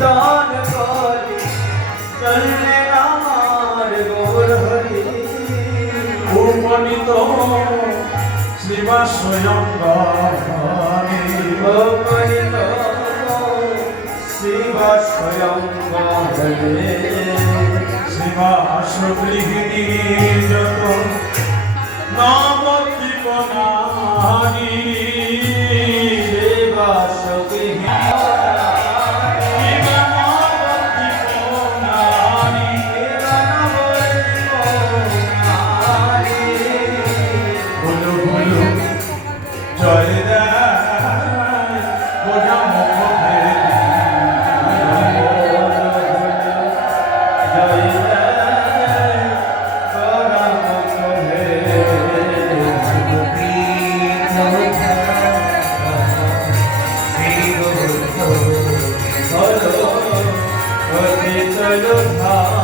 দান করি চললে আমার গৌর হরি উপনীত শিবা স্বয়ং উপনীত শিবা স্বয়ং শিবা সুগৃহিণী যত নবদ্বীপ নারী শিবা সুগৃহিণী জয় বোঝা মুখে চলো